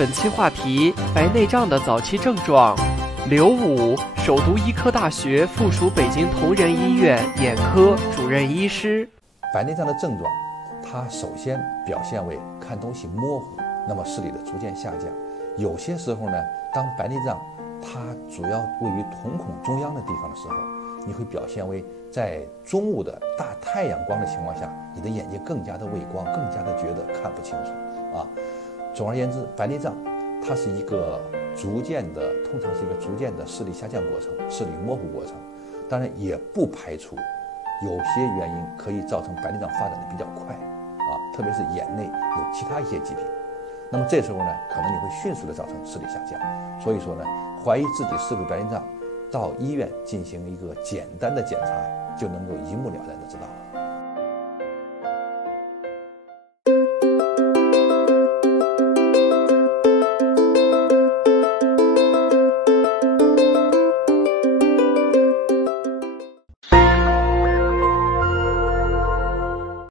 本期话题：白内障的早期症状。刘武，首都医科大学附属北京同仁医院眼科主任医师。白内障的症状，它首先表现为看东西模糊，那么视力的逐渐下降。有些时候呢，当白内障它主要位于瞳孔中央的地方的时候，你会表现为在中午的大太阳光的情况下，你的眼睛更加的畏光，更加的觉得看不清楚啊。总而言之，白内障它是一个通常是一个逐渐的视力下降过程，视力模糊过程。当然也不排除有些原因可以造成白内障发展的比较快啊，特别是眼内有其他一些疾病。那么这时候呢，可能你会迅速的造成视力下降。所以说呢，怀疑自己是否白内障，到医院进行一个简单的检查，就能够一目了然的知道了。